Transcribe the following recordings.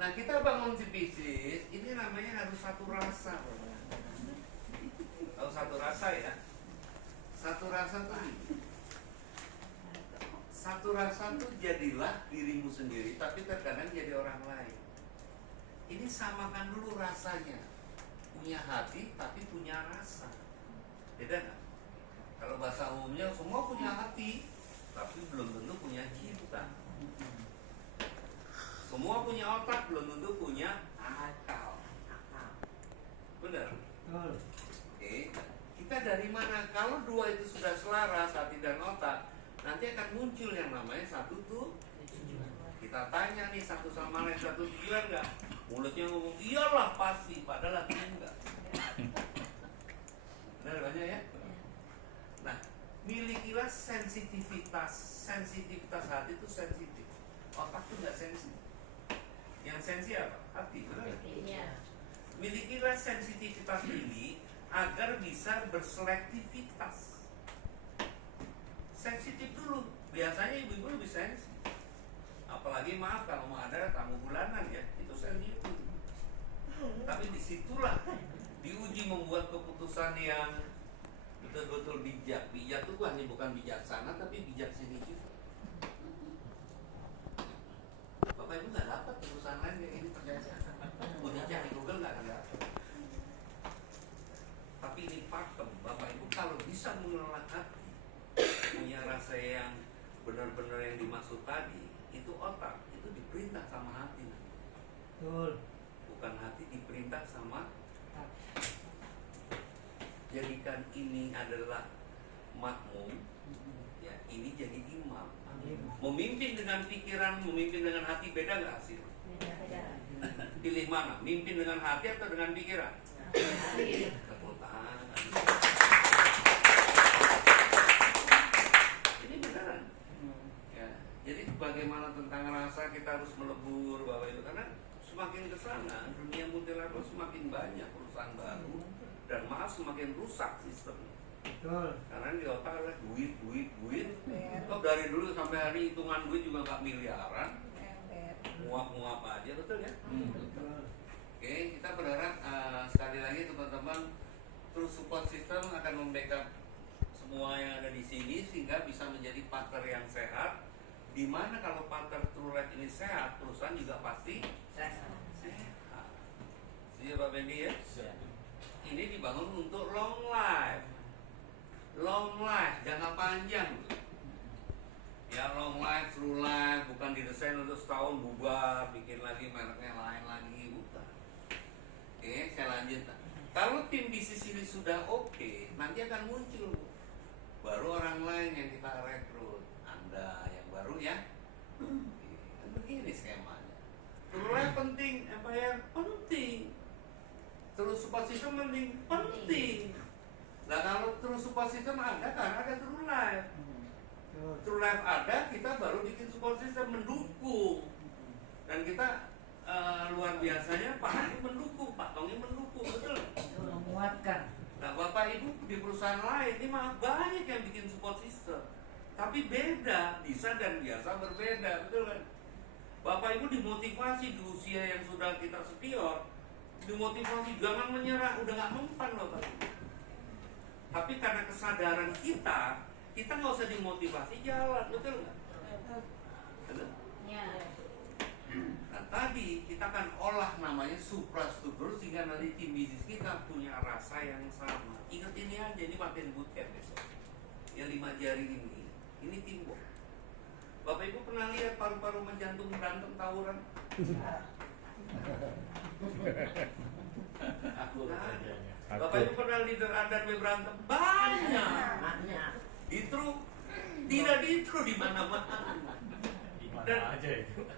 Nah kita bangun si Pisces, ini namanya harus satu rasa. Kalau satu rasa ya, satu rasa tuh gini. Satu rasa tuh jadilah dirimu sendiri, tapi terkadang jadi orang lain. Ini samakan dulu rasanya. Punya hati tapi punya rasa. Beda nggak? Kalau bahasa umumnya semua punya hati, tapi belum tentu punya cinta. Semua punya otak, belum tentu punya akal. Benar? Oke. Kita dari mana? Kalau dua itu sudah selaras, hati dan otak, nanti akan muncul yang namanya satu tuh. Kita tanya nih satu sama lain, satu tujuan nggak? Mulutnya ngomong iyalah pasti, padahal hatinya enggak. Benar banyak ya? Nah, milikilah sensitivitas. Sensitivitas hati itu sensitif. Otak itu nggak sensitif. Yang sensi apa? Hati. Milikilah sensitivitas ini agar bisa berselektivitas. Sensitif dulu. Biasanya ibu-ibu lebih sensitif. Apalagi maaf kalau mau ada tamu bulanan ya, itu sensitif. Tapi disitulah diuji membuat keputusan yang betul-betul bijak. Bijak itu hanya bukan bijaksana, tapi bijak sensitif. Bapak Ibu nggak dapat perusahaan lain kayak ini, percaya saya. Udah cari Google nggak akan dapat. Tapi ini pakem, Bapak Ibu kalau bisa mengelola hati, punya rasa yang benar-benar yang dimaksud tadi, itu otak, itu diperintah sama hati. Betul. Bukan hati diperintah sama. Jadikan ini adalah makmum, ya ini jadi imam. Memimpin dengan pikiran, memimpin dengan hati beda nggak hasil? Pilih mana? Mimpin dengan hati atau dengan pikiran? Tepuk tangan. Ini beneran. Ya, jadi bagaimana tentang rasa kita harus melebur bahwa itu, karena semakin kesana dunia multilevel semakin banyak perusahaan baru dan maaf semakin rusak sistemnya. Betul. Karena di otak adalah duit. Kok dari dulu sampai hari hitungan duit juga nggak miliaran, muap aja, betul ya? Betul. Oke, kita berharap sekali lagi teman-teman terus support system akan membackup semua yang ada di sini sehingga bisa menjadi partner yang sehat. Dimana kalau partner True Life ini sehat, perusahaan juga pasti sehat. Setuju Pak Bendi ya? Ini dibangun untuk long life, jangka panjang. Ya long life, true life, bukan didesain untuk setahun bubar, bikin lagi mereknya lain lagi, bukan. Oke, saya lanjut. Kalau tim bisnis ini sudah oke, nanti akan muncul baru orang lain yang kita rekrut. Anda yang baru ya. Begini skemanya. True life penting, empire penting. Terus support system penting. Nah kalau terus support system ada kan ada true life. True life ada, kita baru bikin support system mendukung. Dan kita luar biasanya Pak Hani mendukung, Pak Tongi mendukung, betul? Menguatkan. Nah Bapak Ibu di perusahaan lain ini malah banyak yang bikin support system. Tapi beda, bisa dan biasa berbeda, betul kan? Bapak Ibu dimotivasi di usia yang sudah kita senior, dimotivasi jangan menyerah, udah nggak mempan Bapak Ibu. Tapi karena kesadaran kita nggak usah dimotivasi, jalan, betul nggak? Betul? Ya. Nah tadi kita akan olah namanya suprastruktur sehingga nanti tim bisnis kita punya rasa yang sama. Ingat ini aja, ini makin bootcamp besok. Yang 5 jari ini timbuk. Bapak Ibu pernah lihat paru-paru menjantung berantem tawuran? Bapak Ibu pernah leader adat berantem? Banyak. Ditru, tidak ditru di mana-mana. Dan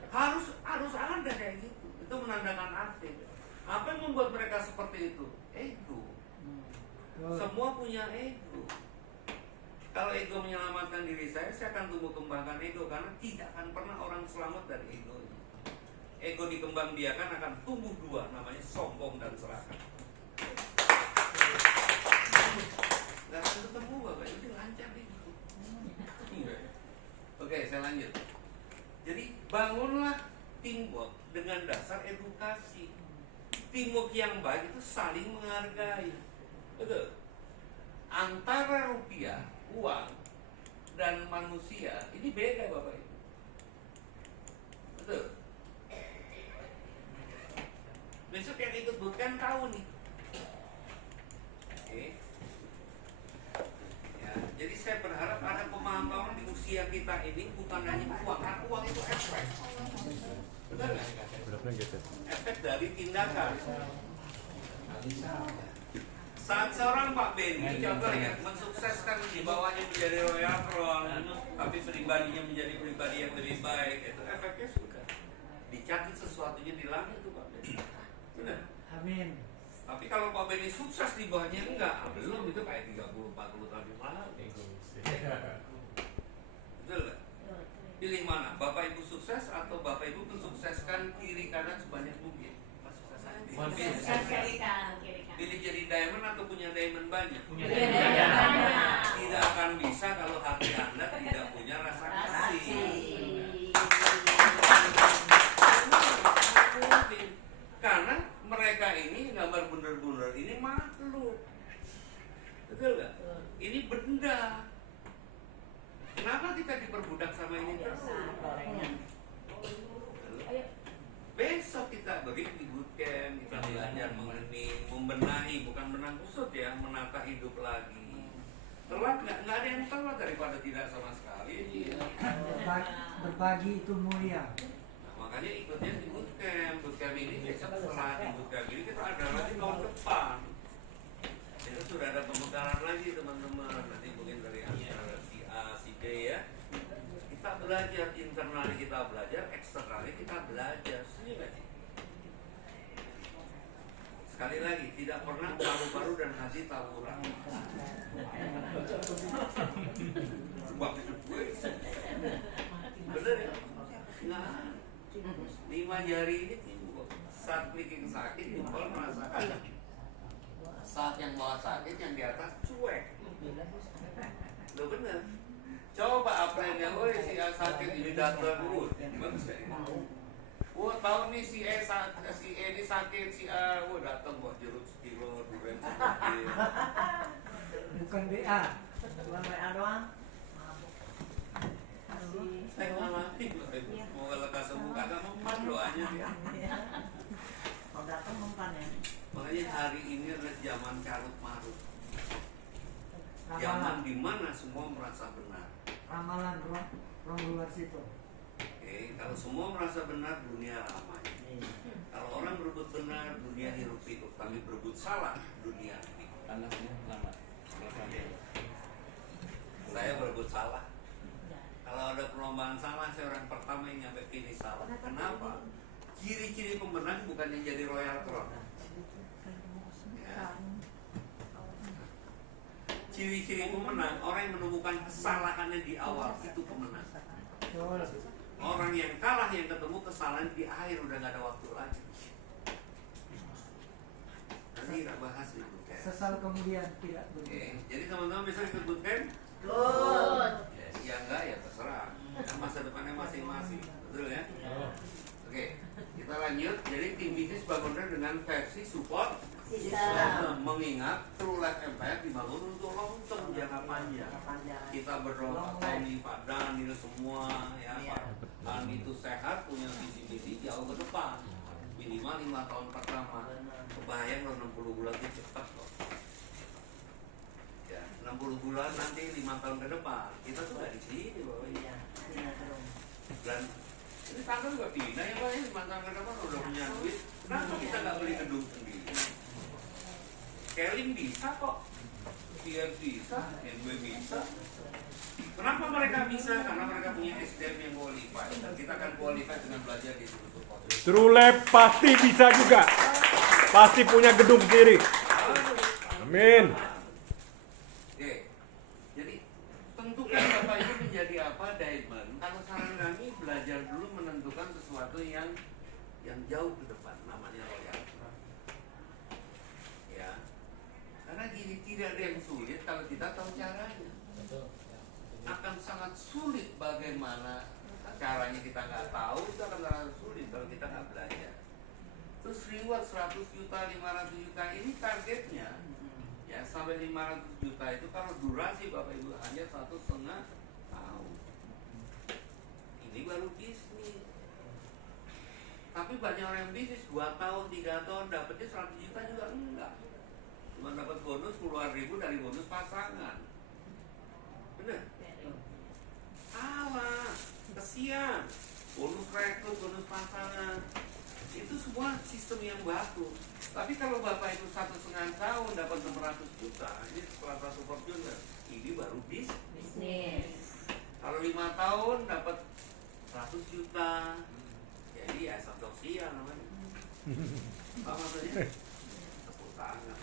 harus ada kayak gitu. Itu menandakan aktif. Apa yang membuat mereka seperti itu? Ego. Semua punya ego. Kalau ego menyelamatkan diri saya akan tumbuh kembangkan ego karena tidak akan pernah orang selamat dari egonya. Ego dikembangbiakan akan tumbuh dua, namanya sombong dan serakah. Gak akan ketemu Bapak, itu lancar itu. Oke, saya lanjut. Jadi bangunlah teamwork dengan dasar edukasi. Teamwork yang baik itu saling menghargai. Betul. Antara rupiah, uang, dan manusia ini beda Bapak Ibu. Betul. Besok yang ikut bootcamp tahu nih. Oke. Ya, jadi saya berharap ada pemahaman di usia kita ini bukan hanya uang, karena uang itu efek. Betul nggak? Efek dari tindakan. Saat seorang Pak Benny contohnya mensukseskan di bawahnya menjadi Royal Crown, tapi pribadinya menjadi pribadi yang lebih baik, itu efeknya sudah dicatat sesuatunya di langit itu Pak Benny. Benar? Amin. Tapi kalau Pak Benny sukses di bawahnya enggak, belum itu kayak 30-40 tahun yang lalu. Betul nggak? Pilih mana? Bapak Ibu sukses atau Bapak Ibu mensukseskan kiri kanan sebanyak mungkin? Pilih jadi diamond atau punya diamond banyak? Tidak akan bisa kalau hati Anda tidak punya rasa kasih. Karena mereka ini gambar bundar-bundar ini makhluk. Betul nggak? Ini benda. Kenapa kita diperbudak sama ini terus? Besok kita beri di bootcamp, kita belajar mengenai, membenahi, bukan menang kusut ya, menata hidup lagi. Telat nggak ada yang telat daripada tidak sama sekali. Berbagi itu mulia. Nah, makanya ikutnya di bootcamp. Bootcamp ini besok setelah di bootcamp ini kita ada lagi tahun depan. Itu sudah ada pemekaran lagi teman-teman. Nanti mungkin dari antara si A, si B ya. Kita belajar, internalnya kita belajar, eksternalnya kita belajar. Setuju nggak sih? Sekali lagi, tidak pernah paru-paru dan hati tawuran. Sebab hidup gue. Bener ya? Nah, 5 jari ini timbul. Saat clicking sakit, timbul merasakan. Saat yang bawah sakit, yang di atas cuek. Loh bener. Coba aprennya, woi si A sakit ini datang dulu. Gimana sih? Wah tahu nih si E ini sakit, si A, wah datang buat jeruk sekilo, durian sekilo. Bukan BA. Bukan WA doang. Saya ngalamin loh, mau lekas sembuh kagak mempan doanya dia. Mau datang mempan ya. Makanya hari ini adalah zaman carut marut. Zaman di mana semua merasa benar. Ramalan roh luar situ. Oke, kalau semua merasa benar, dunia ramai. Kalau orang berebut benar, dunia hirup pikuk. Tapi berebut salah, dunia pikuk. Anaknya lama. Saya berebut salah. Kalau ada perlombaan salah, saya orang pertama yang nyampe finish salah. Kenapa? Ciri-ciri pemenang bukan yang jadi Royal Crown. Ya. Ciri-ciri pemenang, orang yang menemukan kesalahannya di awal, itu pemenang. Orang yang kalah yang ketemu kesalahan di akhir udah gak ada waktu lagi. Nanti kita bahas di bootcamp. Sesal kemudian tidak Oke, jadi teman-teman bisa ikut bootcamp? Good. Ya enggak ya terserah. Kan masa depannya masing-masing, betul ya? Oke, kita lanjut. Jadi tim bisnis bangunnya dengan versi support Sistem. mengingat True Life Empire dibangun untuk long term, jangka panjang. Kita berdoa Pak Tony, Pak Daniel semua ya, Pak Ani itu sehat, punya visi-visi jauh ke depan. Minimal 5 tahun pertama. Kebayang loh 60 bulan itu cepat kok. Ya, 60 bulan nanti 5 tahun ke depan. Kita tuh gak di sini Bapak. Iya, Dan ini tangga juga pindah ya Pak, 5 tahun ke depan udah punya duit. Kenapa kita gak beli gedung sendiri? Keling bisa kok, Tian bisa, NW bisa. Kenapa mereka bisa? Karena mereka punya SDM yang qualified. Dan kita akan qualified dengan belajar di seluruh kota. True Lab pasti bisa juga. Pasti punya gedung sendiri. Amin. Oke, jadi tentukan Bapak Ibu menjadi apa diamond. Kalau saran kami belajar dulu menentukan sesuatu yang jauh ke depan, namanya royal. Ya, karena gini tidak ada yang sulit kalau kita tahu caranya. Akan sangat sulit bagaimana caranya kita nggak tahu, itu akan sangat sulit kalau kita nggak belajar. Terus reward 100 juta, 500 juta ini targetnya ya sampai 500 juta itu kalau durasi Bapak Ibu hanya 1,5 tahun. Ini baru bisnis. Tapi banyak orang yang bisnis 2 tahun, 3 tahun dapatnya 100 juta juga enggak. Cuma dapat bonus puluhan ribu dari bonus pasangan. Bener? Salah, kesian. Bonus rekrut, bonus pasangan. Itu semua sistem yang baku. Tapi kalau Bapak Ibu 1,5 tahun dapat 600 juta, ini setelah satu Fortuner, ini baru bisnis. Kalau 5 tahun dapat 100 juta, jadi ya sosial namanya. Apa maksudnya? Tepuk tangan.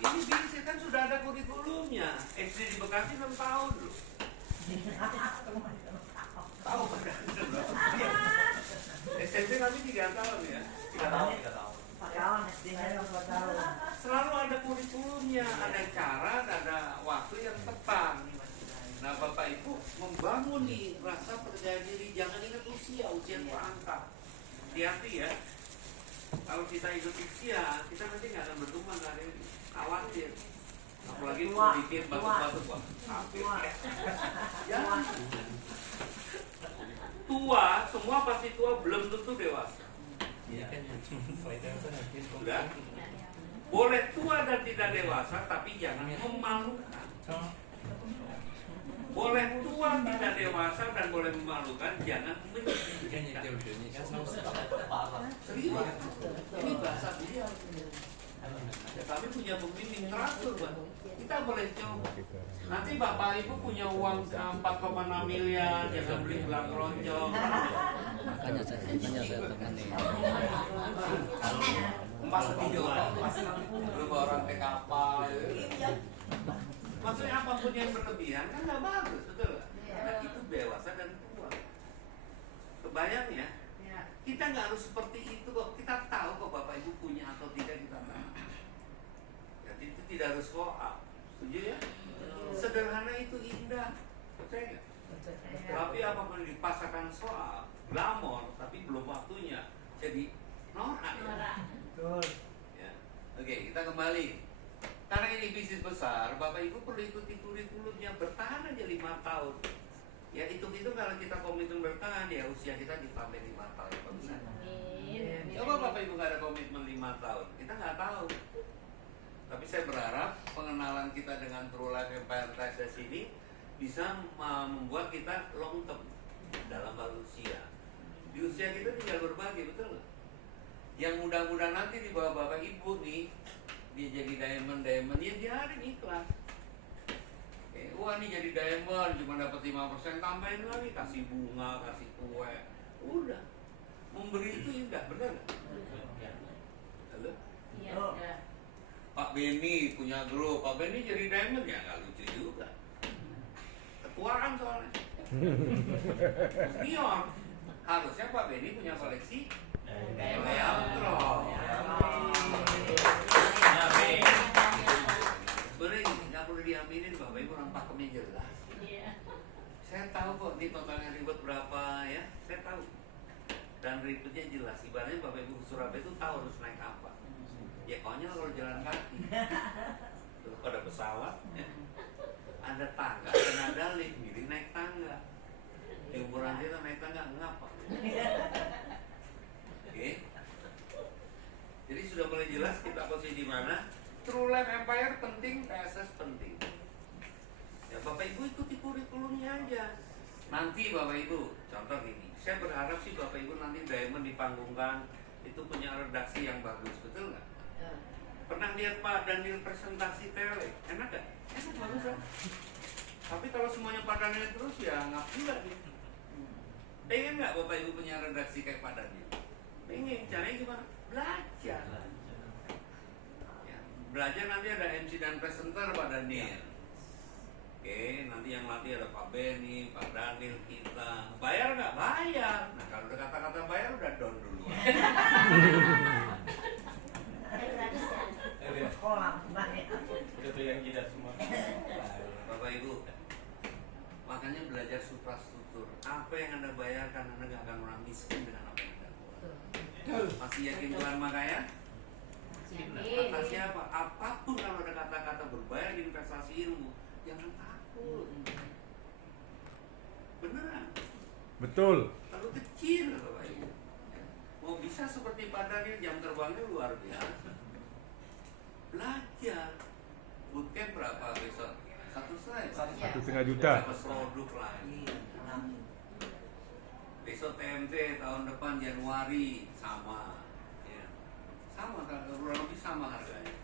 Ini bisnis kan sudah ada kurikulumnya. SD di Bekasi 6 tahun loh. Tahu pada SMP kami 3 tahun ya. 3 tahun. 4 tahun SD-nya 4 tahun. Selalu ada kurikulumnya, ada cara, ada waktu yang tepat. Nah Bapak Ibu membangun nih rasa percaya diri. Jangan ingat usia terangkat. Hati-hati ya. Kalau kita ikut usia, kita nanti nggak akan berkembang, nggak ada ini. Khawatir. Apalagi sedikit batuk-batuk wah. Jangan. Tua, semua pasti tua, belum tentu dewasa. Sudah? Boleh tua dan tidak dewasa, tapi jangan memalukan. Boleh tua tidak dewasa dan boleh memalukan, jangan menyedihkan. Serius, ini bahasa dia. Ya, kami punya pembimbing teratur, Pak. Kita boleh coba. Nanti Bapak Ibu punya uang 4,6 miliar, jangan beli gelang keroncong. Makanya saya temani. Emas video, berubah orang ke kapal. Maksudnya apapun yang berlebihan kan nggak bagus, betul nggak? Nah itu dewasa dan tua. Kebayang ya? Kita nggak harus seperti itu kok. Kita tahu kok Bapak Ibu punya atau tidak kita tahu. Jadi itu tidak harus show up. Setuju ya? Sederhana itu indah. Percaya nggak? Tapi apapun yang dipasarkan show up, glamor, tapi belum waktunya. Jadi norak. Betul. Ya. Oke, kita kembali. Karena ini bisnis besar, Bapak Ibu perlu ikuti kurikulumnya, bertahan aja 5 tahun. Ya hitung-hitung kalau kita komitmen bertahan, ya usia kita ditambah 5 tahun. Bisa. Coba Bapak Ibu nggak ada komitmen 5 tahun, kita nggak tahu. Tapi saya berharap pengenalan kita dengan True Life Empire Test ini bisa membuat kita long term dalam hal usia. Di usia kita tinggal berbagi, betul nggak? Yang muda-muda nanti di bawah Bapak Ibu nih, dia jadi diamond ya biarin iklan. Wah ini jadi diamond cuma dapat 5%, tambahin lagi, kasih bunga, kasih kue, udah. Memberi itu indah, benar nggak? Halo? Iya. Pak Benny punya grup, Pak Benny jadi diamond ya nggak lucu juga. Ketuaan soalnya. Senior, harusnya Pak Benny punya koleksi Leandro. Sebenarnya nggak perlu diaminin, Bapak Ibu orang pakemnya jelas. Saya tahu kok ini totalnya ribet berapa ya, saya tahu. Dan ribetnya jelas. Ibaratnya Bapak Ibu ke Surabaya itu tahu harus naik apa. Ya konyol kalau jalan kaki. Terus pada pesawat, ya. Ada tangga dan ada lift, milih naik tangga. Di umuran kita naik tangga ngapa? Oke. Jadi sudah mulai jelas kita posisi di mana. True Life Empire penting, PSS penting. Ya Bapak Ibu ikuti kurikulumnya aja. Nanti Bapak Ibu, contoh gini, saya berharap sih Bapak Ibu nanti Diamond dipanggungkan itu punya redaksi yang bagus, betul nggak? Pernah lihat Pak Daniel presentasi tele, enak gak? Enak, bagus kan? Tapi kalau semuanya Pak Daniel terus ya ngap juga nih. Pengen nggak Bapak Ibu punya redaksi kayak Pak Daniel? Pengen, caranya gimana? Belajar. Ya, belajar nanti ada MC dan presenter Pak Daniel. Oke, nanti yang latih ada Pak Benny, Pak Daniel, kita. Bayar nggak? Bayar. Nah kalau udah kata-kata bayar udah down dulu. Sekolah, banyak. Itu yang kita semua. Bapak Ibu, makanya belajar Masih yakin Tuhan makanya? Kata siapa? Apapun kalau ada kata-kata berbayar investasi ilmu, jangan takut. Beneran. Betul. Terlalu kecil Bapak Ibu. Mau bisa seperti Pak Daniel, jam terbangnya luar biasa. Belajar. Bootcamp berapa besok? 1,5 juta. Dapat produk lagi. Besok TMT tahun depan Januari sama. Ya. Sama kan, kurang lebih sama harganya.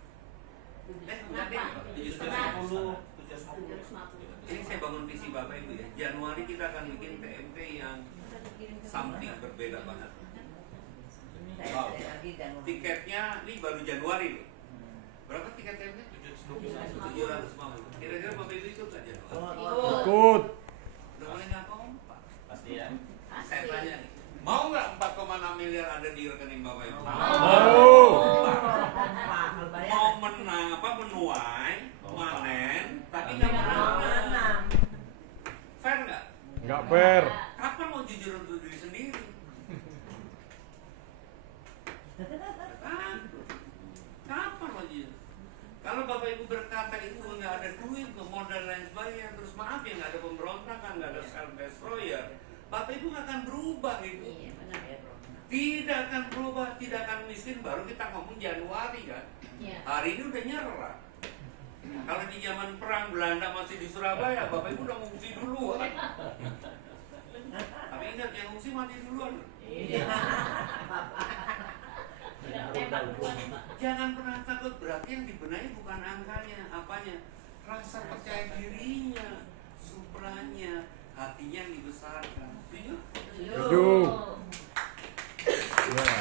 Udah deh, 750. Ini saya bangun visi Bapak Ibu ya. Januari kita akan bikin TMT yang something berbeda banget. Wow. Tiketnya ini baru Januari loh. Berapa tiket TMT? 750. Kira-kira Bapak Ibu ikut nggak Januari? Ikut. Udah mulai nggak kompak. Pasti ya. Saya tanya nih, mau nggak 4,6 miliar ada di rekening Bapak Ibu? Mau. Mau menuai, manen, tapi nggak menanam. Fair nggak? Nggak fair. Kapan mau jujur untuk diri sendiri? Kapan mau jujur? Kalau Bapak Ibu berkata itu nggak ada duit, modal lain sebagainya, terus maaf ya nggak ada pemberontakan, nggak ada self destroyer, Bapak Ibu nggak akan berubah Ibu. Tidak akan berubah, tidak akan miskin. Baru kita ngomong Januari kan. Hari ini udah nyerah. Kalau di zaman perang Belanda masih di Surabaya, Bapak Ibu udah ngungsi duluan. Tapi ingat yang ngungsi mati duluan. Jangan pernah takut, berarti yang dibenahi bukan angkanya, apanya? Rasa percaya dirinya, supranya, hatinya yang dibesarkan. Setuju? Setuju. Ya.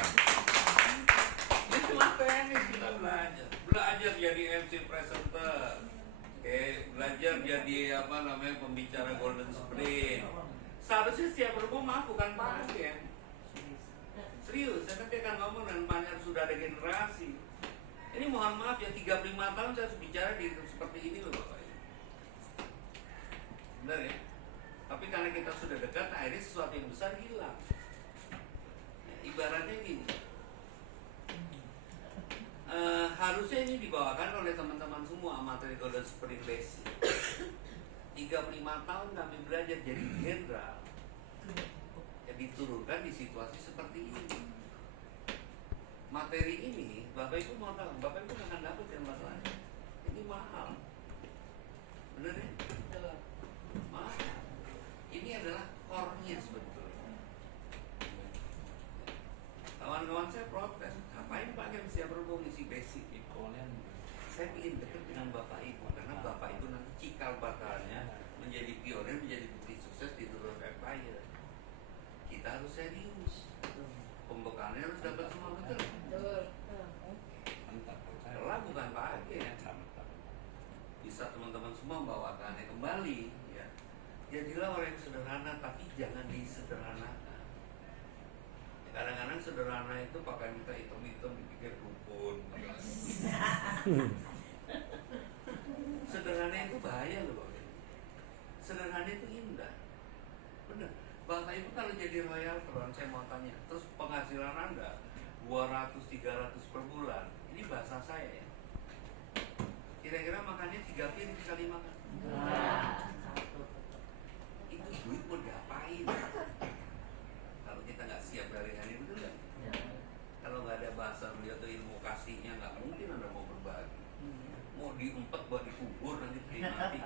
Itu teknis kita belajar. Belajar jadi MC presenter. Belajar jadi pembicara Golden Sprint. Seharusnya setiap berhubung maaf bukan pakai. Serius, saya nanti akan ngomong dan banyak sudah ada generasi. Ini mohon maaf ya, 35 tahun saya harus bicara di seperti ini loh Bapak. Benar ya? Tapi karena kita sudah dekat, akhirnya sesuatu yang besar hilang. Ya, ibaratnya gini. Harusnya ini dibawakan oleh teman-teman semua materi Golden Sprint Basic. 35 tahun kami belajar jadi jenderal. Diturunkan di situasi seperti ini. Materi ini, Bapak Ibu mau tahu, Bapak Ibu akan dapat yang masalahnya. Ini mahal. Benar ya? Mahal. Ini adalah core-nya sebetulnya. Kawan-kawan saya protes, ngapain pakai mesti berhubung isi basic itu? Saya ingin dekat dengan Bapak Ibu, karena Bapak Ibu nanti cikal bakalnya menjadi pionir, menjadi bukti sukses di Tour of Empire. Kita harus serius. Pembekalnya harus dapat semua, betul. Lelah bukan pakai ya. Bisa teman-teman semua bawakannya kembali ya. Jadilah orang yang sederhana, tapi jangan disederhanakan. Ya, kadang-kadang sederhana itu pakaian kita hitam-hitam dipikir rukun. Sederhana itu bahaya loh Bapak. Sederhana itu indah. Benar. Bapak Ibu kalau jadi royal peron, saya mau tanya, terus penghasilan Anda 200-300 per bulan, ini bahasa saya ya. Kira-kira makannya 3 piring sekali makan. Itu duit mau diapain? Kalau kita nggak siap dari hari itu kan? Kalau nggak ada bahasa atau ilmu kasihnya, nggak mungkin Anda mau berbagi. Mau diumpet buat dikubur nanti mati.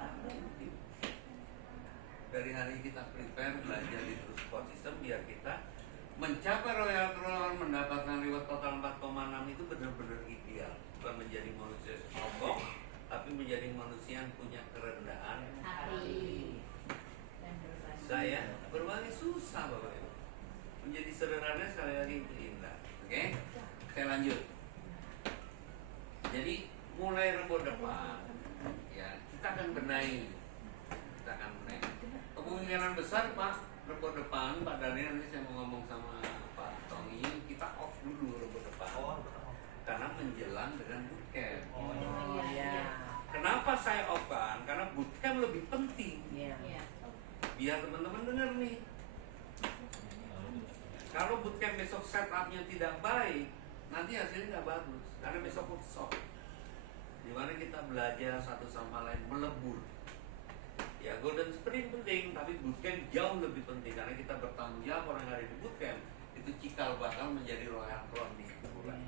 Dari hari kita prepare belajar di True Support System biar kita mencapai Royal Crown, mendapatkan reward total 4,6 itu benar-benar ideal. Bukan menjadi manusia sombong, tapi menjadi manusia yang punya kerendahan hati. Saya berbagi susah Bapak Ibu. Menjadi sederhana sekali lagi itu indah. Oke? Saya lanjut. Jadi mulai Rebo depan ya, kita akan benahi. Kemungkinan besar Pak, Rebo depan, Pak Daniel nanti saya mau ngomong sama Pak Tony, kita off dulu Rebo depan. Karena menjelang dengan bootcamp. Kenapa saya off kan? Karena bootcamp lebih penting. Biar teman-teman dengar nih. Kalau bootcamp bootcamp besok setupnya tidak baik, nanti hasilnya nggak bagus. Karena besok workshop, dimana kita belajar satu sama lain melebur. Ya golden sprint penting, tapi bootcamp jauh lebih penting karena kita bertanggung jawab orang yang ada di bootcamp itu cikal bakal menjadi royal crown di bulan.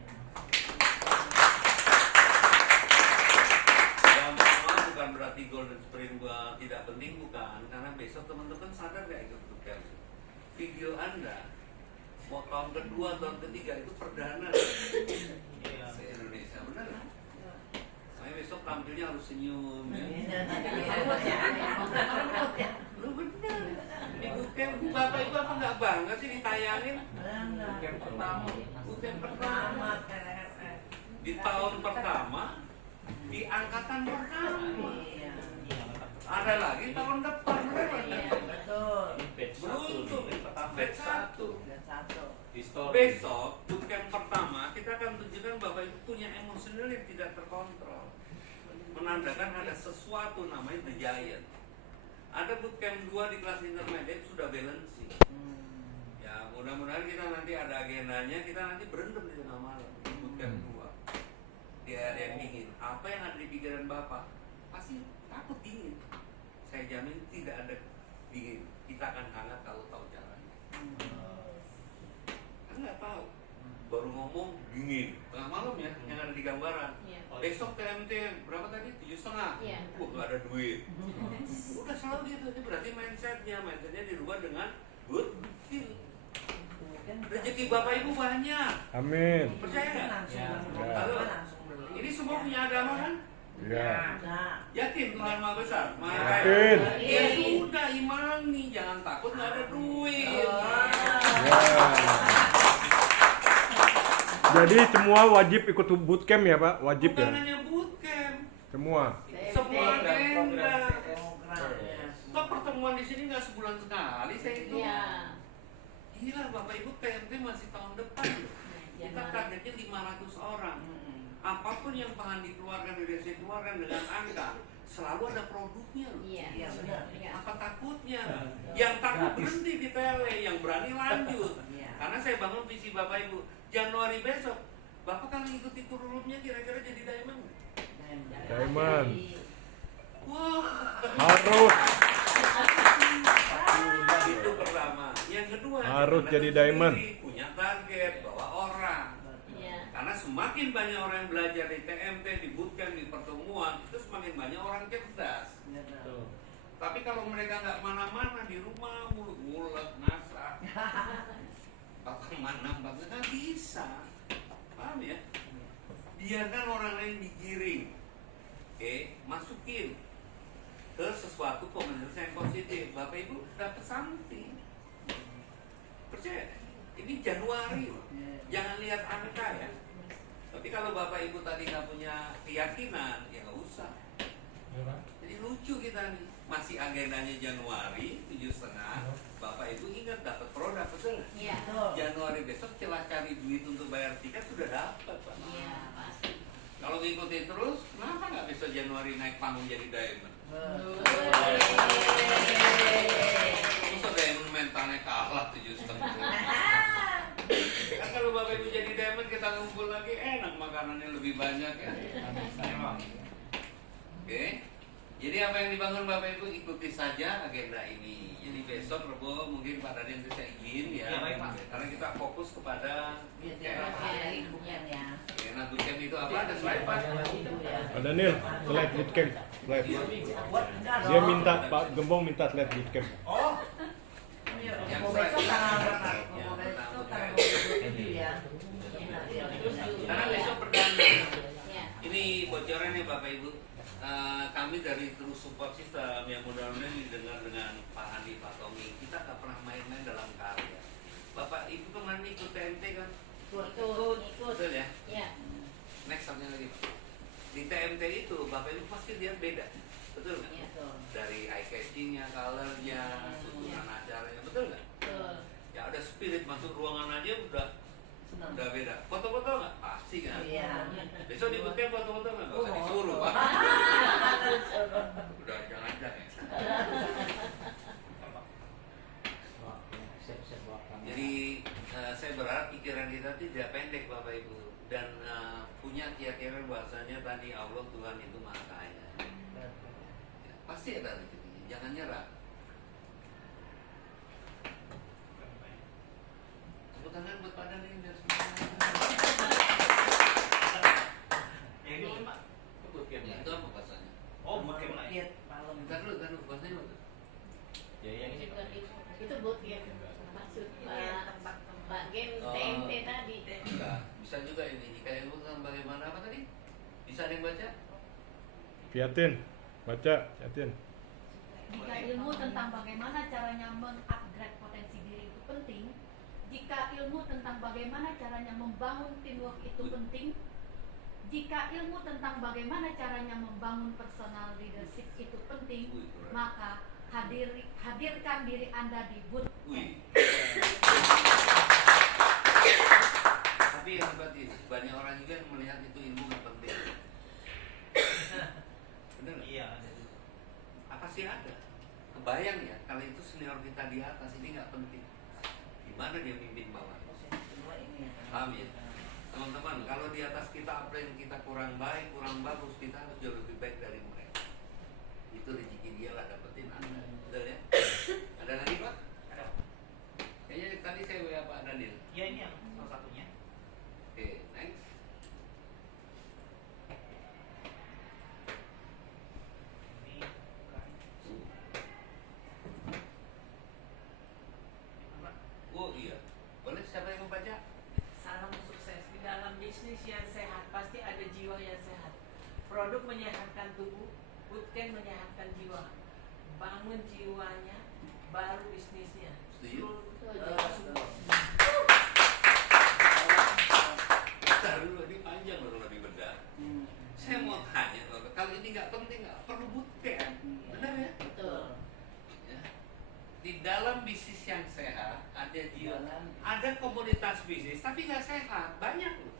Bukan berarti golden sprint tidak penting, bukan, karena besok teman-teman sadar nggak ikut bootcamp, video Anda mau tahun kedua, tahun ketiga itu perdana se Indonesia, benar kan? Makanya besok tampilnya harus senyum ya. Lu benar, di bootcamp bapak ibu apa nggak bangga sih ditayangin? Bootcamp pertama di tahun pertama, di angkatan pertama. Ada lagi tahun depan, Betul. beruntung batch 1. Histori. Besok bootcamp pertama kita akan tunjukkan bapak ibu punya emosional yang tidak terkontrol, menandakan ada sesuatu namanya the giant. Ada bootcamp 2 di kelas intermediate sudah balancing. Ya mudah-mudahan kita nanti ada agendanya, kita nanti berendam di tengah malam di bootcamp 2. Dia ada yang dingin. Apa yang ada di pikiran bapak pasti takut dingin. Saya jamin tidak ada dingin. Kita akan hangat kalau tahu caranya. Kan nggak tahu. Baru ngomong dingin. Tengah malam ya, yang ada di gambaran. Besok TMT berapa tadi? 7,5. Wah nggak ada duit. Udah selalu gitu. Itu berarti mindsetnya dirubah dengan good feel. Rezeki bapak ibu banyak. Amin. Percaya nggak? Lalu Ini semua punya agama kan? Ya. Yakin Tuhan Maha Besar? Yakin. Ya sudah imani, jangan takut nggak ada duit. Ya. Jadi semua wajib ikut bootcamp ya Pak? Wajib Bukan ya? hanya bootcamp, Semua. semua agenda. Kok pertemuan di sini nggak sebulan sekali saya itu? Gila Bapak Ibu, TMT masih tahun depan. Kita targetnya 500 orang. Apapun yang Pak Andi keluarkan, saya keluarkan dengan angka, selalu ada produknya loh. Iya, benar. Apa takutnya? Yang takut berhenti di tele, yang berani lanjut. Karena saya bangun visi Bapak Ibu, Januari besok, Bapak kalau ikuti turunnya kira-kira jadi diamond. Diamond. Wah, Harus. itu pertama. Yang kedua, Harus jangan jadi sendiri, diamond. punya target, bawa orang. Karena semakin banyak orang yang belajar di TMT, di bootcamp, di pertemuan, itu semakin banyak orang cerdas. Tapi kalau mereka nggak mana-mana di rumah, mulek-mulek, ngasak, apa mana banget nggak bisa. Paham ya? Biarkan orang lain digiring, masukin ke sesuatu komunitas yang positif. Bapak Ibu dapat something. Percaya? Ini Januari loh. Jangan lihat angka ya. Tapi kalau Bapak Ibu tadi nggak punya keyakinan, ya nggak usah. Jadi lucu kita nih. Masih agendanya Januari 7,5. Bapak Ibu ingat dapat produk, betul nggak? Iya. Januari besok celah cari duit untuk bayar tiket sudah dapat Pak. Iya, pasti. Kalau ngikutin terus, kenapa nggak besok Januari naik panggung jadi diamond? Masa diamond mentalnya kalah 7,5. Kan kalau Bapak Ibu jadi diamond kita ngumpul lagi enak, makanannya lebih banyak ya. Oke. Jadi apa yang dibangun Bapak Ibu ikuti saja agenda ini. Jadi besok Rebo mungkin Pak Raden bisa izin ya. Karena kita fokus kepada nah bootcamp itu apa? Ada slide Pak? Ada Nil, slide bootcamp. Slide. Dia minta, Pak Gembong minta slide bootcamp. Yang slide karena besok perdana. Ini bocorannya Bapak Ibu. Kami dari Terus Support System yang mudah-mudahan didengar dengan Pak Andi, Pak Tommy, kita nggak pernah main-main dalam karya. Bapak Ibu kemarin ikut TMT kan? Betul ya? Iya. Next satunya lagi Pak. Di TMT itu Bapak Ibu pasti lihat beda, betul nggak? Iya, betul. Dari eye catchingnya, colornya, susunan acaranya, betul nggak? Betul. Ya ada spirit masuk ruangan aja udah beda. Foto-foto nggak? Pasti kan? Iya. Besok di bootcamp foto-foto nggak? Nggak usah disuruh Pak. Udah jangan-jangan ya. Jadi saya berharap pikiran kita tidak pendek Bapak Ibu, dan punya keyakinan bahwasanya tadi Allah Tuhan itu Maha Kaya. Ya, pasti ada rezekinya, jangan nyerah. Tepuk tangan buat Pak Daniel biar semangat. Yang ini Pak, bootcamp. Ya, itu apa bahasanya? Oh, bootcamp lah ya. Bentar dulu, bahasanya apa tuh? Ya, yang ini Pak. Itu bootcamp maksud Pak game TMT tadi. Enggak, bisa juga ini. Jika ilmu tentang bagaimana apa tadi? Bisa ada yang baca? Piatin, baca, Piatin. Jika ilmu tentang bagaimana caranya mengupgrade potensi diri itu penting, jika ilmu tentang bagaimana caranya membangun teamwork itu penting, jika ilmu tentang bagaimana caranya membangun personal leadership itu penting, Wih, keren. maka hadirkan diri Anda di bootcamp. Wih. Tapi yang hebat ini, banyak orang juga yang melihat itu ilmu nggak penting. Bener nggak? Iya, ada. Apa sih ada? Kebayang ya, kalau itu senior kita di atas ini nggak penting. Gimana dia mimpin bawah? Paham ya? Teman-teman, kalau di atas kita apa yang kita kurang baik, kurang bagus, kita harus jauh lebih baik dari mereka. Itu rezeki dia lah dapetin Anda. Betul ya? Ada lagi Pak? Ada. Kayaknya tadi saya WA Pak Daniel. Ya, ini yang salah satunya. Oke, next. Ini bukan. Oh iya, boleh siapa yang membaca? Salam sukses di dalam bisnis yang sehat, pasti ada jiwa yang sehat. Produk menyehatkan tubuh, bootcamp menyehatkan jiwa. Bangun jiwanya, baru bisnisnya. Setuju? Betul. Bentar dulu, ini panjang baru lebih benar. Saya mau tanya, kalau ini nggak penting nggak perlu bootcamp, benar ya? Betul. Ya. Di dalam bisnis yang sehat ada jiwa, ada komunitas bisnis tapi nggak sehat banyak loh.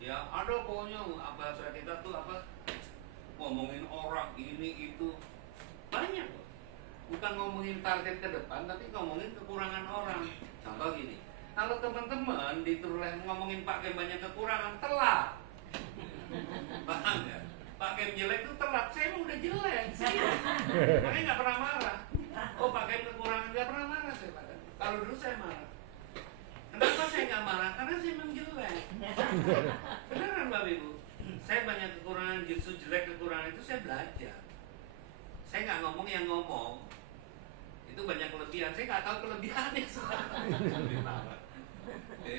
Ya ada pokoknya apa bahasa kita tuh apa ngomongin orang ini itu banyak loh. Bukan ngomongin target ke depan tapi ngomongin kekurangan orang. Contoh gini, kalau teman-teman di Turuleh ngomongin Pak Kem banyak kekurangan, telat. Paham ya? Pak Kem jelek itu telat, saya emang udah jelek. Makanya nggak pernah marah. Oh Pak Kem kekurangan, nggak pernah marah saya Pak Kem. Kalau dulu saya marah. Kenapa saya nggak marah? Karena saya memang jelek. Beneran Bapak Ibu. Saya banyak kekurangan, justru jelek kekurangan itu saya belajar. Saya nggak ngomong yang ngomong. Itu banyak kelebihan. Saya nggak tahu kelebihannya sekarang. Oke.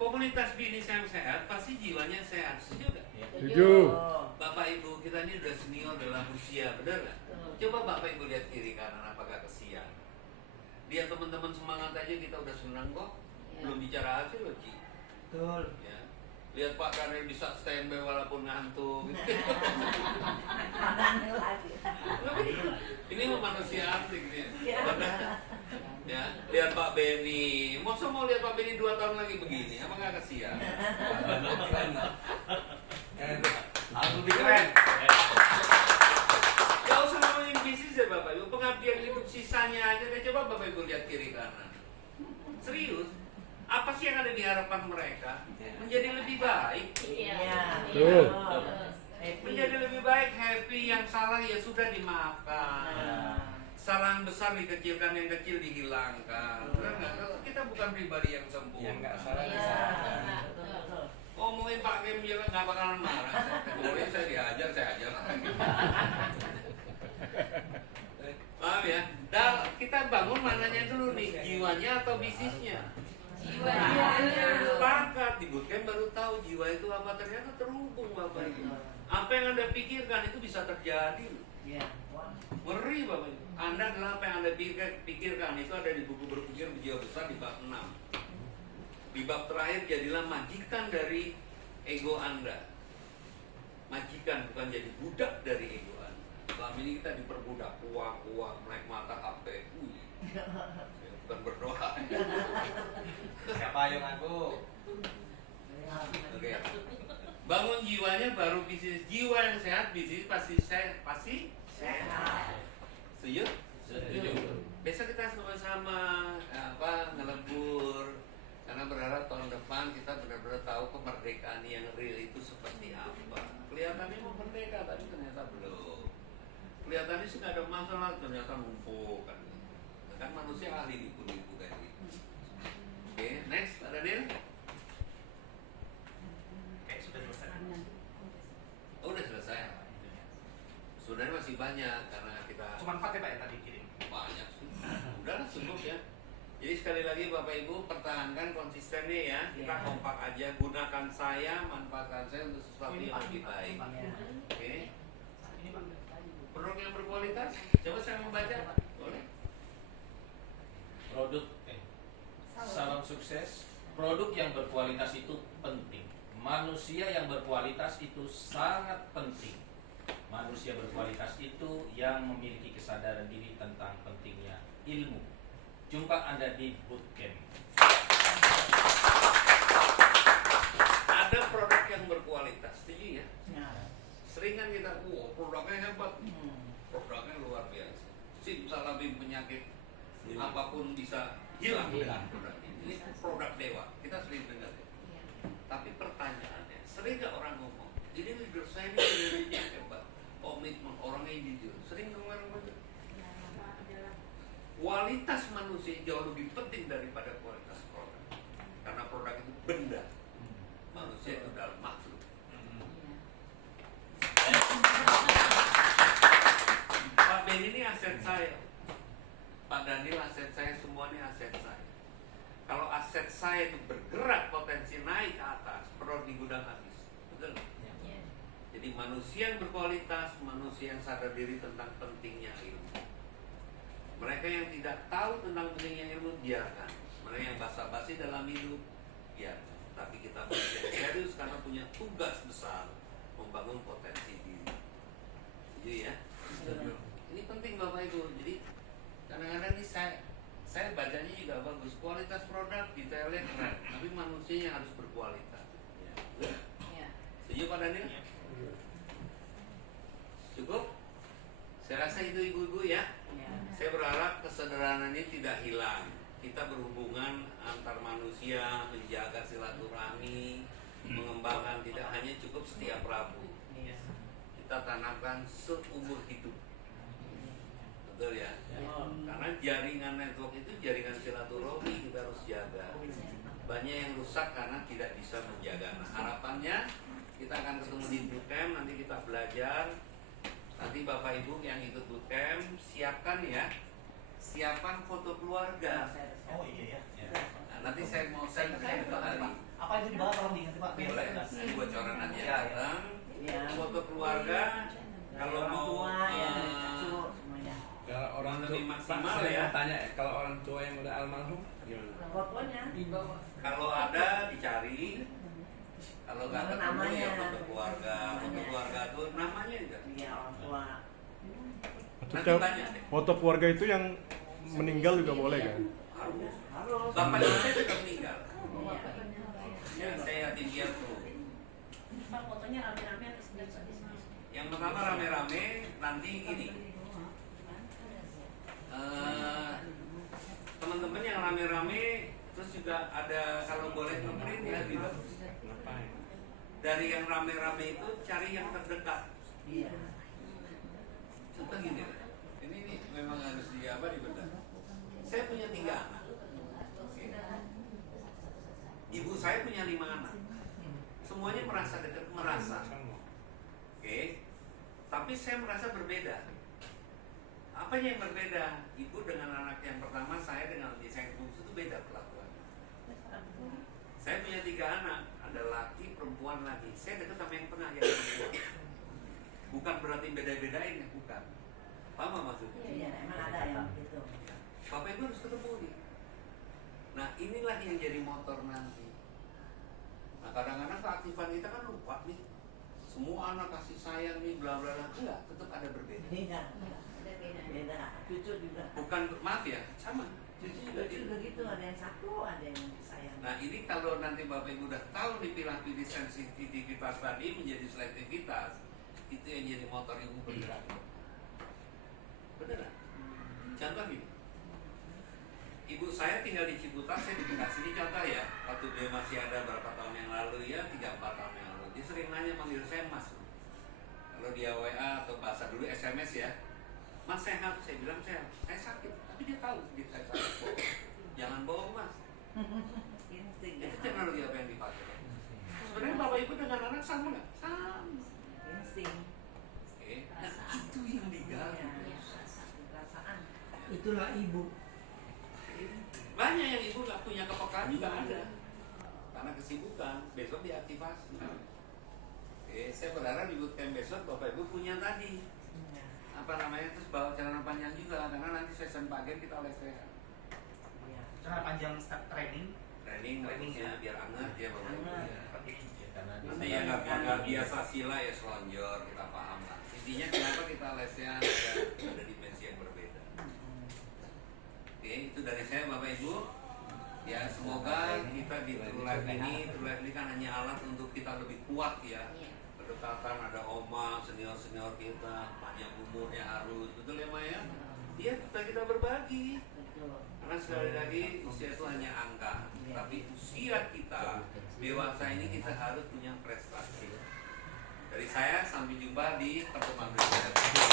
Komunitas bisnis yang sehat pasti jiwanya sehat. Setuju nggak? Setuju. Bapak Ibu kita ini udah senior dalam usia, benar nggak? Coba Bapak Ibu lihat kiri kanan apakah kesian. Lihat teman-teman semangat aja kita udah senang kok. Belum bicara hasil loh Ci. Betul. Ya. Lihat Pak Daniel bisa standby walaupun ngantuk. Ini mah manusia asik nih. Ya, lihat Pak Benny. Masa mau lihat Pak Benny 2 tahun lagi begini? Apa nggak kasihan? Aku lebih keren. Gak usah ngomongin bisnis ya Bapak Ibu. Pengabdian hidup sisanya aja deh. Coba Bapak Ibu lihat kiri kanan. Serius? Apa sih yang ada di harapan mereka? Menjadi lebih baik. Iya. Betul. Menjadi lebih baik, happy, yang salah ya sudah dimaafkan. Kesalahan besar dikecilkan, yang kecil dihilangkan. Benar nggak? Kalau kita bukan pribadi yang sempurna. Yang nggak salah Iya. disalahkan. Betul. Ngomongin Pak Kem juga nggak bakalan marah. Boleh saya diajar, saya ajar. Paham ya? Dan kita bangun mananya dulu nih, jiwanya atau bisnisnya? Jiwanya. Sepakat, di bootcamp baru tahu jiwa itu apa, ternyata terhubung Bapak Ibu. Apa yang Anda pikirkan itu bisa terjadi. Ngeri Bapak Ibu. Anda adalah apa yang Anda pikirkan itu ada di buku berpikir berjiwa besar di bab 6. Di bab terakhir jadilah majikan dari ego Anda. Majikan bukan jadi budak dari ego Anda. Selama ini kita diperbudak uang, naik mata HP. Bukan berdoa. Siapa yang aku? Oke. Bangun jiwanya baru bisnis. Jiwa yang sehat bisnis pasti sehat. Setuju? Setuju. Besok kita sama-sama ngelebur karena berharap manusia ahli nipu-nipu kayak gitu. Oke, next, Pak Daniel. Oke, sudah selesai. Oh, udah selesai. Sebenarnya masih banyak karena kita Cuma 4 ya Pak yang tadi kirim. banyak sih. Udah cukup ya. Jadi sekali lagi Bapak Ibu pertahankan konsistennya ya. Kita Ya. kompak aja, gunakan saya, manfaatkan saya untuk sesuatu yang lebih baik. Oke. Ini Pak. Produk yang berkualitas. Coba saya membaca. Boleh. Salam sukses. Produk yang berkualitas itu penting. Manusia yang berkualitas itu sangat penting. Manusia berkualitas itu yang memiliki kesadaran diri tentang pentingnya ilmu. Jumpa Anda di bootcamp. Ada produk yang berkualitas, setuju ya? Sering kan kita, produknya hebat, produknya luar biasa. Simsalabim penyakit apapun bisa hilang dengan produk ini. Ini produk dewa, kita sering dengar. Iya. Tapi pertanyaannya, sering nggak orang ngomong, ini leader saya ini leadernya hebat, komitmen, orangnya jujur. Sering dengar begitu. Kualitas manusia jauh lebih penting daripada kualitas produk. Karena produk itu benda, manusia itu dalam makhluk. Pak Ben ini aset saya, Pak Daniel aset saya, semua ini aset saya. Kalau aset saya itu bergerak potensi naik ke atas, produk di gudang habis, betul? Iya. Jadi manusia yang berkualitas, manusia yang sadar diri tentang pentingnya ilmu. Mereka yang tidak tahu tentang pentingnya ilmu, biarkan. Mereka yang basa-basi dalam hidup, ya. Tapi kita manusia serius karena punya tugas besar membangun potensi diri. Setuju ya? Ini penting Bapak Ibu. Jadi kadang-kadang ini saya bacanya juga bagus. Kualitas produk detailnya keren, tapi manusianya harus berkualitas. Ya. Iya. Setuju Pak Daniel? Cukup? Saya rasa itu ibu-ibu ya. Saya berharap kesederhanaan ini tidak hilang. Kita berhubungan antar manusia, menjaga silaturahmi, mengembangkan tidak hanya cukup setiap Rabu. Kita tanamkan seumur hidup. Betul ya? Karena jaringan network itu jaringan silaturahmi kita harus jaga. Banyak yang rusak karena tidak bisa menjaga. Nah, harapannya kita akan ketemu di bootcamp, nanti kita belajar. Nanti Bapak Ibu yang ikut bootcamp siapkan ya, siapkan foto keluarga. Oh iya ya. Nah, nanti saya mau send ke Pak Ali. Apa itu di bawah tolong diingat Pak? Boleh, ini bocoran aja. Ya, ya. Foto keluarga, kalau mau Kalau orang lebih tua, maksimal Pak, saya ya. mau tanya, kalau orang tua yang udah almarhum gimana? Kalau ada dicari, kalau nggak ketemu ya foto keluarga. Foto keluarga tuh namanya enggak. Nanti Maksudnya banyak deh. foto keluarga itu yang meninggal juga boleh kan? Harus. Bapak saya sudah meninggal. Ya, saya yatim piatu. Fotonya rame-rame atau sendiri? Yang pertama rame-rame, nanti gini. Teman-teman yang rame-rame, terus juga ada kalau boleh nge-print ya gitu. Dari yang rame-rame itu cari yang terdekat. Contoh gini, ini memang harus dibedah. Saya punya 3 anak. Oke. Ibu saya punya 5 anak. Semuanya merasa dekat, merasa. Oke. Tapi saya merasa berbeda. Apa yang berbeda? Ibu dengan anak yang pertama, saya dengan anak yang bungsu itu beda perlakuan. Saya punya 3 anak, ada laki, perempuan lagi. Saya dekat sama yang tengah, yang perempuan. Bukan berarti beda-bedain, bukan. Paham nggak maksudnya? Iya, emang ada yang begitu. Bapak Ibu harus ketemu nih. Nah inilah yang jadi motor nanti. Nah kadang-kadang keaktifan kita kan lupa nih. Semua anak kasih sayang nih, bla bla bla. Enggak, tetap ada berbeda. Ada beda. Cucu juga. Bukan, maaf ya, sama. Cucu juga Cucu gitu. begitu, ada yang satu, ada yang sayang. Nah ini kalau nanti Bapak Ibu udah tahu nih pilih-pilih sensitivitas tadi menjadi selektivitas, itu yang jadi motor ilmu bergerak. Beneran? Contoh gini, ibu saya tinggal di Ciputat, saya di Bekasi. Ini contoh ya, waktu dia masih ada berapa tahun yang lalu ya, 3-4 tahun yang lalu. Dia sering nanya manggil saya Mas. Kalau dia WA atau bahasa dulu SMS ya, Mas sehat? Saya bilang sehat. Saya sakit. tapi dia tahu dia bohong. Jangan bohong mas. Insting. Itu teknologi apa yang dipakai? Sebenarnya bapak ibu dengan anak sama nggak? Sama. Insting. Oke. Nah itu yang digali. Perasaan. Itulah ibu. Banyak yang ibu nggak punya kepekaan juga ada. Karena kesibukan, besok diaktifasi. Oke, saya berharap di bootcamp besok bapak ibu punya tadi apa namanya, terus bawa celana panjang juga karena nanti session pagi kita lesehan. Cara panjang start training. Training bagusnya biar hangat ya bapak ibu. Karena Nanti yang nggak biasa sila ya selonjor, kita paham lah. Intinya kenapa kita lesehan ada dimensi yang berbeda. Oke, itu dari saya bapak ibu. Ya semoga kita di True Life ini kan hanya alat untuk kita lebih kuat ya. Kedekatan ada oma senior kita, panjang umurnya harus, betul ya Maya? Iya, kita berbagi. Karena sekali lagi usia itu hanya angka, tapi usia kita dewasa ini kita harus punya prestasi. Dari saya sampai jumpa di pertemuan berikutnya.